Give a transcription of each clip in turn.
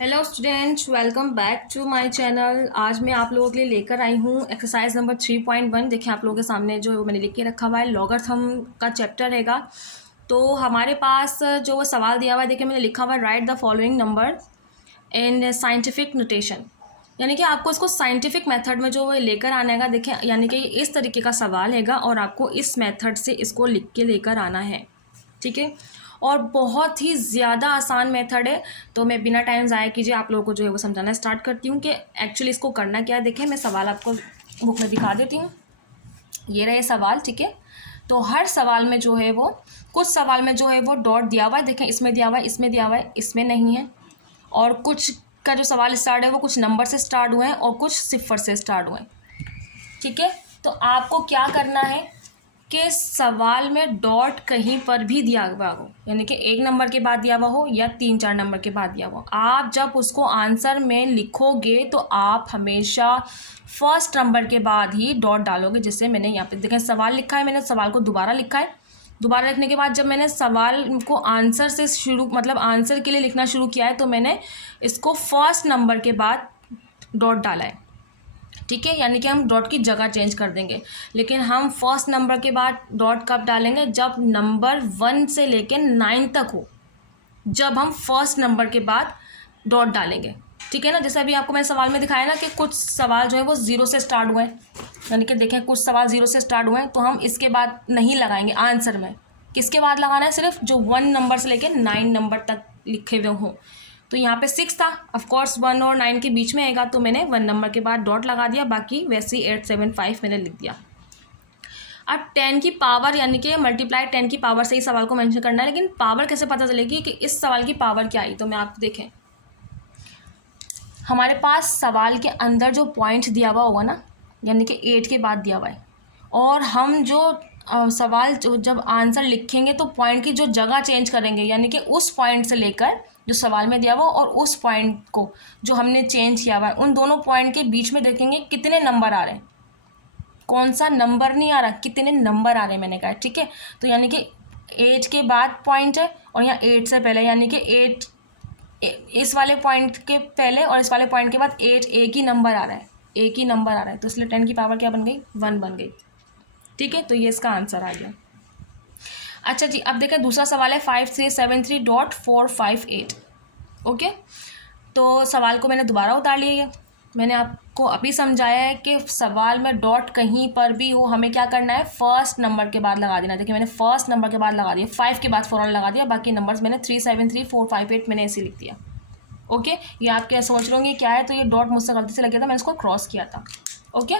Hello students, welcome back to my channel. आज मैं आप लोगों के लिए लेकर आई हूँ एक्सरसाइज नंबर 3.1। देखिए आप लोगों के सामने जो मैंने लिख के रखा हुआ है लॉगरिथम का चैप्टर रहेगा। तो हमारे पास जो वो सवाल दिया हुआ है, देखिए मैंने लिखा हुआ है right the following number in scientific notation. यानी कि आपको इसको साइंटिफिक मेथड में जो लेकर आने का, देखिए यानी कि इस तरीके का सवाल हैगा और आपको इस मेथड से इसको लिख के लेकर आना है। ठीक है, और बहुत ही ज़्यादा आसान मेथड है। तो मैं बिना टाइम ज़ाया कीजिए आप लोगों को जो है वो समझाना स्टार्ट करती हूँ कि एक्चुअली इसको करना क्या है। देखें मैं सवाल आपको बुक में दिखा देती हूँ। ये रहे सवाल, ठीक है। तो हर सवाल में जो है वो, कुछ सवाल में जो है वो डॉट दिया हुआ है, देखें इसमें दिया हुआ है, इसमें दिया हुआ है, इसमें नहीं है। और कुछ का जो सवाल स्टार्ट है वो कुछ नंबर से स्टार्ट हुए हैं और कुछ सिफर से स्टार्ट हुए हैं। ठीक है, तो आपको क्या करना है कि सवाल में डॉट कहीं पर भी दिया हुआ हो, यानी कि एक नंबर के बाद दिया हुआ हो या 3-4 नंबर के बाद दिया हुआ हो, आप जब उसको आंसर में लिखोगे तो आप हमेशा फर्स्ट नंबर के बाद ही डॉट डालोगे। जैसे मैंने यहाँ पे देखें सवाल लिखा है, मैंने सवाल को दोबारा लिखा है। दोबारा लिखने के बाद जब मैंने सवाल को आंसर से शुरू, मतलब आंसर के लिए लिखना शुरू किया है, तो मैंने इसको फर्स्ट नंबर के बाद डॉट डाला है। ठीक है, यानी कि हम डॉट की जगह चेंज कर देंगे। लेकिन हम फर्स्ट नंबर के बाद डॉट कब डालेंगे? जब नंबर 1 से लेकर 9 तक हो, जब हम फर्स्ट नंबर के बाद डॉट डालेंगे। ठीक है ना, जैसे अभी आपको मैंने सवाल में दिखाया ना कि कुछ सवाल जो है वो 0 से स्टार्ट हुए हैं, यानी कि देखें कुछ सवाल 0 से स्टार्ट हुए हैं, तो हम इसके बाद नहीं लगाएंगे आंसर में। किसके बाद लगाना है? सिर्फ जो 1 नंबर से लेकर 9 नंबर तक लिखे हुए हों। तो यहाँ पे 6 था, ऑफकोर्स 1 और 9 के बीच में आएगा, तो मैंने 1 नंबर के बाद डॉट लगा दिया, बाकी वैसे ही 875 मैंने लिख दिया। अब 10 की पावर, यानी कि मल्टीप्लाई 10 की पावर से ही सवाल को मेंशन करना है। लेकिन पावर कैसे पता चलेगी कि इस सवाल की पावर क्या आई? तो मैं आपको देखें, हमारे पास सवाल के अंदर जो पॉइंट दिया हुआ होगा ना, यानी कि 8 के बाद दिया हुआ है, और हम जो सवाल जब आंसर लिखेंगे तो पॉइंट की जो जगह चेंज करेंगे, यानी कि उस पॉइंट से लेकर जो सवाल में दिया हुआ और उस पॉइंट को जो हमने चेंज किया हुआ है, उन दोनों पॉइंट के बीच में देखेंगे कितने नंबर आ रहे हैं। कौन सा नंबर नहीं आ रहा, कितने नंबर आ रहे हैं मैंने कहा। ठीक है, तो यानी कि 8 के बाद पॉइंट है और यहाँ 8 से पहले, यानी कि 8 इस वाले पॉइंट के पहले और इस वाले पॉइंट के बाद 8, एक ही नंबर आ रहा है, एक ही नंबर आ रहा है, तो इसलिए 10 की पावर क्या बन गई? 1 बन गई। ठीक है, तो ये इसका आंसर आ गया। अच्छा जी, अब देखें दूसरा सवाल है 5373.458। ओके, तो सवाल को मैंने दोबारा उतार लिया है। मैंने आपको अभी समझाया है कि सवाल में डॉट कहीं पर भी हो, हमें क्या करना है? फर्स्ट नंबर के बाद लगा देना। देखिए मैंने फर्स्ट नंबर के बाद लगा दिया, 5 के बाद फ़ौरन लगा दिया, बाकी नंबर्स मैंने 373458 मैंने ऐसे लिख दिया। ओके, ये आप क्या सोच रहे होंगे क्या है? तो ये डॉट मुझसे गलती से लग गया था, मैंने इसको क्रॉस किया था। ओके,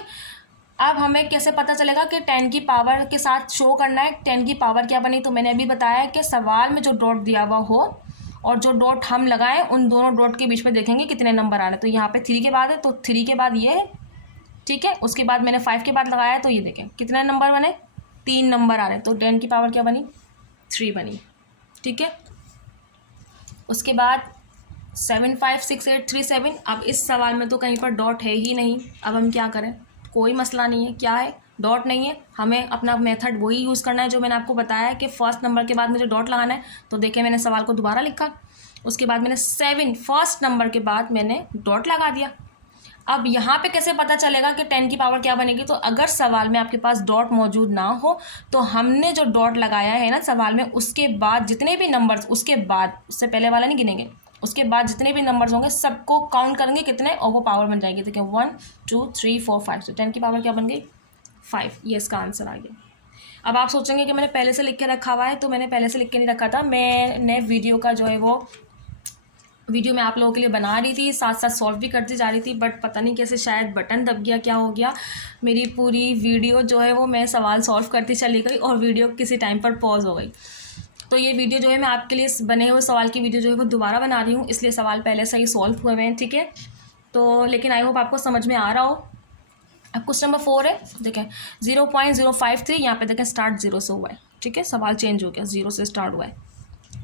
अब हमें कैसे पता चलेगा कि 10 की पावर के साथ शो करना है 10 की पावर क्या बनी? तो मैंने अभी बताया कि सवाल में जो डॉट दिया हुआ हो और जो डॉट हम लगाएं, उन दोनों डॉट के बीच में देखेंगे कितने नंबर आ रहे हैं। तो यहाँ पे 3 के बाद है, तो 3 के बाद ये है। ठीक है, उसके बाद मैंने 5 के बाद लगाया है, तो ये देखें कितने नंबर बने? 3 नंबर आ रहे हैं, तो 10 की पावर क्या बनी? 3 बनी। ठीक है, उसके बाद 756837। अब इस सवाल में तो कहीं पर डॉट है ही नहीं, अब हम क्या करें? कोई मसला नहीं है, क्या है? डॉट नहीं है, हमें अपना मेथड वही यूज़ करना है जो मैंने आपको बताया है कि फर्स्ट नंबर के बाद मुझे डॉट लगाना है। तो देखिए मैंने सवाल को दोबारा लिखा, उसके बाद मैंने 7 फर्स्ट नंबर के बाद मैंने डॉट लगा दिया। अब यहाँ पे कैसे पता चलेगा कि 10 की पावर क्या बनेगी? तो अगर सवाल में आपके पास डॉट मौजूद ना हो, तो हमने जो डॉट लगाया है ना सवाल में, उसके बाद जितने भी नंबर्स, उसके बाद, उससे पहले वाला नहीं गिनेंगे, उसके बाद जितने भी नंबर्स होंगे सबको काउंट करेंगे कितने, और वो पावर बन जाएगी। देखिए 1 2 3 4 5, तो 10 की पावर क्या बन गई? 5। ये इसका आंसर आ गया। अब आप सोचेंगे कि मैंने पहले से लिख के रखा हुआ है, तो मैंने पहले से लिख के नहीं रखा था, मैंने वीडियो का जो है वो वीडियो मैं आप लोगों के लिए बना रही थी, साथ साथ सॉल्व भी करती जा रही थी, बट पता नहीं कैसे शायद बटन दब गया, क्या हो गया, मेरी पूरी वीडियो जो है वो मैं सवाल सॉल्व करती चली गई और वीडियो किसी टाइम पर पॉज हो गई। तो ये वीडियो जो है मैं आपके लिए बने हुए सवाल की वीडियो जो है वो दोबारा बना रही हूँ, इसलिए सवाल पहले से ही सॉल्व हुए हैं। ठीक है, तो लेकिन आई होप आपको समझ में आ रहा हो। अब क्वेश्चन नंबर 4 है, देखें 0.053, यहाँ पे देखें स्टार्ट 0 से हुआ है। ठीक है, सवाल चेंज हो गया, 0 से स्टार्ट हुआ है।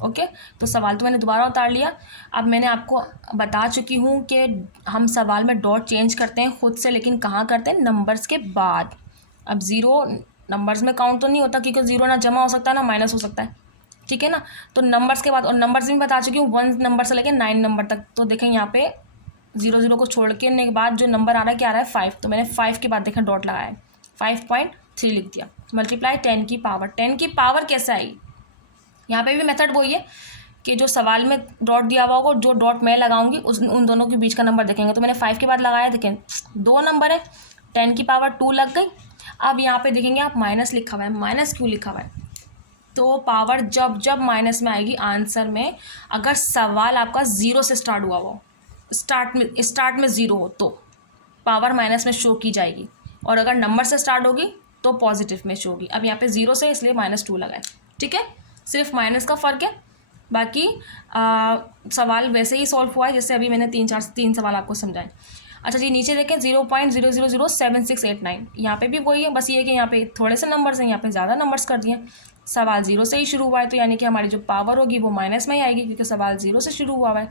ओके, तो सवाल तो मैंने दोबारा उतार लिया। अब मैंने आपको बता चुकी हूँ कि हम सवाल में डॉट चेंज करते हैं खुद से, लेकिन कहाँ करते हैं? नंबर्स के बाद। अब 0 नंबर्स में काउंट तो नहीं होता, क्योंकि 0 ना जमा हो सकता है ना माइनस हो सकता है। ठीक है ना। तो नंबर्स के बाद, और नंबर्स भी बता चुकी हूँ 1 नंबर से लेकर 9 नंबर तक। तो देखें यहाँ पे 0 को छोड़ के बाद जो नंबर आ रहा है क्या आ रहा है 5, तो मैंने 5 के बाद देखें डॉट लगाया है, 5.3 लिख दिया। मल्टीप्लाई 10 की पावर, 10 की पावर कैसे आई, यहाँ पे भी मेथड वही है कि जो सवाल में डॉट दिया हुआ होगा, जो डॉट मैं लगाऊंगी उन दोनों के बीच का नंबर देखेंगे। तो मैंने 5 के बाद लगाया, देखें 2 नंबर है, 10 की पावर 2 लग गई। अब यहाँ पे देखेंगे आप माइनस लिखा हुआ है, माइनस क्यों लिखा हुआ है, तो पावर जब जब माइनस में आएगी आंसर में, अगर सवाल आपका 0 से स्टार्ट हुआ हो, स्टार्ट में 0 हो तो पावर माइनस में शो की जाएगी, और अगर नंबर से स्टार्ट होगी तो पॉजिटिव में शो होगी। अब यहाँ पे 0 से इसलिए -2 लगाए, ठीक है, सिर्फ माइनस का फ़र्क है। बाकी सवाल वैसे ही सॉल्व हुआ है जैसे अभी मैंने 3 सवाल आपको समझाए। अच्छा जी, नीचे देखें 0.0007689, यहाँ पे भी वही है, बस ये है कि यहाँ पे थोड़े से नंबर्स हैं, यहाँ पे ज़्यादा नंबर्स कर दिए। सवाल 0 से ही शुरू हुआ है, तो यानी कि हमारी जो पावर होगी वो माइनस में ही आएगी, क्योंकि सवाल 0 से शुरू हुआ है।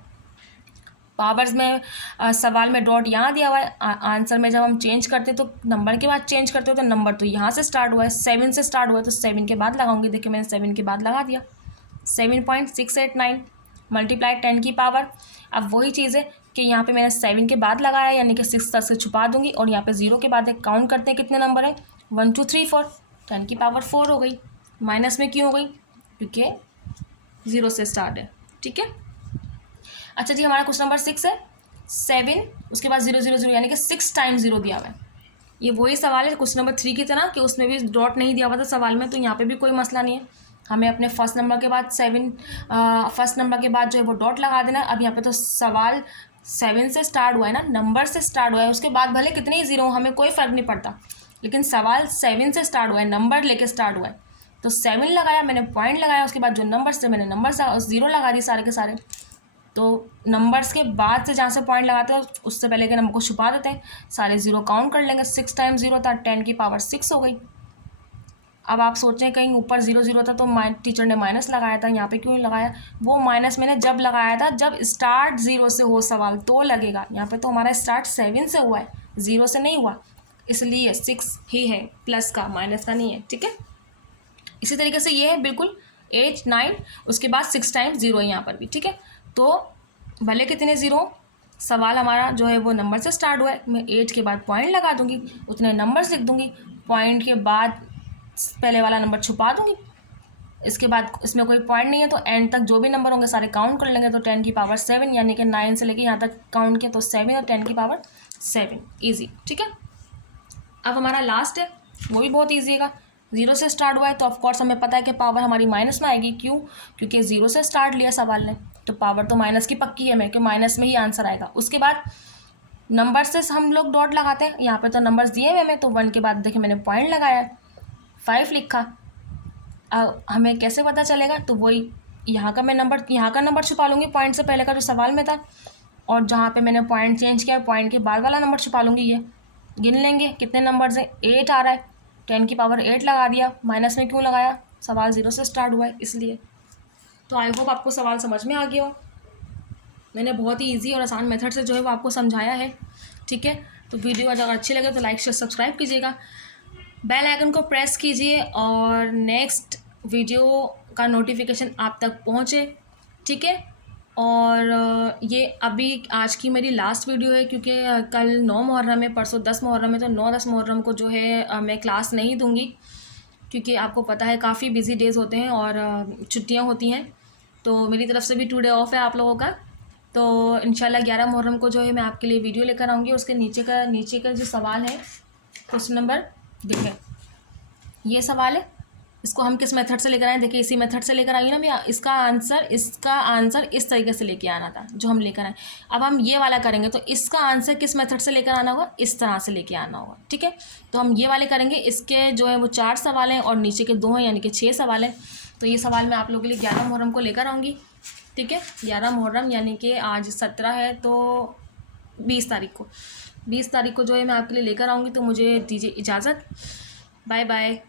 पावर्स में सवाल में डॉट यहाँ दिया हुआ है, आंसर में जब हम चेंज करते तो नंबर के बाद चेंज करते हो, तो नंबर तो यहाँ से स्टार्ट हुआ है, 7 से स्टार्ट हुआ है, तो 7 के बाद लगाऊंगी। देखिए मैंने 7 के बाद लगा दिया, 7.689 मल्टीप्लाई 10 की पावर। अब वही चीज़ है कि यहाँ पे मैंने 7 के बाद लगाया, यानी कि 6 तक से छुपा दूंगी, और यहाँ पे 0 के बाद एक काउंट करते हैं कितने नंबर है, 1 2 3 4, 10 की पावर 4 हो गई। माइनस में क्यों हो गई, क्योंकि 0 से स्टार्ट है, ठीक है। अच्छा जी, हमारा क्वेश्चन नंबर 6 है, 7 उसके बाद 0 0 0, यानी कि 6 टाइम्स 0 दिया हुआ है। ये वही सवाल है क्वेश्चन नंबर 3 की तरह कि उसमें भी डॉट नहीं दिया हुआ था सवाल में, तो यहाँ पे भी कोई मसला नहीं है, हमें अपने फर्स्ट नंबर के बाद फर्स्ट नंबर के बाद जो है वो डॉट लगा देना। अब यहाँ पे तो सवाल 7 से स्टार्ट हुआ है ना, नंबर से स्टार्ट हुआ है, उसके बाद भले कितने ही 0 हमें कोई फ़र्क नहीं पड़ता, लेकिन सवाल 7 से स्टार्ट हुआ है, नंबर लेके स्टार्ट हुआ है, तो 7 लगाया मैंने, पॉइंट लगाया, उसके बाद जो नंबर थे मैंने नंबर 0 लगा दिए सारे के सारे। तो नंबर्स के बाद से जहाँ से पॉइंट लगाते हैं उससे पहले के नंबर को छुपा देते हैं, सारे 0 काउंट कर लेंगे। 6 टाइम्स 0 था, 10 की पावर 6 हो गई। अब आप सोचें कहीं ऊपर 0 0 था तो टीचर ने माइनस लगाया था, यहाँ पे क्यों नहीं लगाया, वो माइनस मैंने जब लगाया था जब स्टार्ट 0 से हो सवाल तो लगेगा। यहाँ पे तो हमारा स्टार्ट 7 से हुआ है, 0 से नहीं हुआ, इसलिए 6 ही है, प्लस का, माइनस का नहीं है, ठीक है। इसी तरीके से ये है बिल्कुल 8 9, उसके बाद 6 टाइम्स 0 है यहाँ पर भी, ठीक है। तो भले कितने 0, सवाल हमारा जो है वो नंबर से स्टार्ट हुआ है, मैं 8 के बाद पॉइंट लगा दूंगी, उतने नंबर्स लिख दूंगी, पॉइंट के बाद पहले वाला नंबर छुपा दूंगी, इसके बाद इसमें कोई पॉइंट नहीं है तो एंड तक जो भी नंबर होंगे सारे काउंट कर लेंगे। तो 10 की पावर 7, यानी कि 9 से लेके यहाँ तक काउंट किया तो 7 और 10 की पावर 7, ईजी, ठीक है। अब हमारा लास्ट है, वो भी बहुत ईजी है, 0 से स्टार्ट हुआ है तो ऑफकोर्स हमें पता है कि पावर हमारी माइनस में आएगी, क्यों, क्योंकि 0 से स्टार्ट लिया सवाल ने, तो पावर तो माइनस की पक्की है मेरे, कि माइनस में ही आंसर आएगा। उसके बाद नंबर से हम लोग डॉट लगाते हैं, यहाँ पे तो नंबर्स दिए हुए हमें, तो 1 के बाद देखिए मैंने पॉइंट लगाया, 5 लिखा। अब हमें कैसे पता चलेगा, तो वही यहाँ का नंबर छुपा लूँगी पॉइंट से पहले का जो सवाल में था, और जहाँ पे मैंने पॉइंट चेंज किया पॉइंट के बाद वाला नंबर छुपा लूँगी। ये गिन लेंगे कितने नंबर्स हैं, 8 आ रहा है, 10 की पावर 8 लगा दिया, माइनस में क्यों लगाया, सवाल 0 से स्टार्ट हुआ है इसलिए। तो आई होप आपको सवाल समझ में आ गया हो, मैंने बहुत ही ईजी और आसान मेथड से जो है वो आपको समझाया है, ठीक है। तो वीडियो अगर अच्छी लगे तो लाइक शेयर सब्सक्राइब कीजिएगा, बेल आइकन को प्रेस कीजिए, और नेक्स्ट वीडियो का नोटिफिकेशन आप तक पहुँचे, ठीक है। और ये अभी आज की मेरी लास्ट वीडियो है, क्योंकि कल 9 मुहर्रम है, परसों 10 मुहर्रम है, तो 9-10 मुहर्रम को जो है मैं क्लास नहीं दूंगी, क्योंकि आपको पता है काफ़ी बिजी डेज़ होते हैं और छुट्टियां होती हैं, तो मेरी तरफ से भी 2 डे ऑफ है आप लोगों का। तो इंशाल्लाह 11 मुहर्रम को जो है मैं आपके लिए वीडियो लेकर आऊँगी। उसके नीचे का जो सवाल है, क्वेश्चन नंबर देखें, ये सवाल है, इसको हम किस मेथड से लेकर आए, देखिए इसी मेथड से लेकर आई ना मैं, इसका आंसर इस तरीके से लेके आना था जो हम लेकर आए। अब हम ये वाला करेंगे तो इसका आंसर किस मेथड से लेकर आना होगा, इस तरह से लेके आना होगा, ठीक है। तो हम ये वाले करेंगे, इसके जो है वो 4 सवाल हैं और नीचे के 2 हैं, यानी कि 6 सवाल हैं। तो ये सवाल मैं आप लोगों के लिए 11 मुहर्रम को लेकर आऊँगी, ठीक है। 11 मुहर्रम यानी कि आज 17 है, तो 20 तारीख को जो है मैं आपके लिए लेकर आऊँगी। तो मुझे दीजिए इजाज़त, बाय बाय।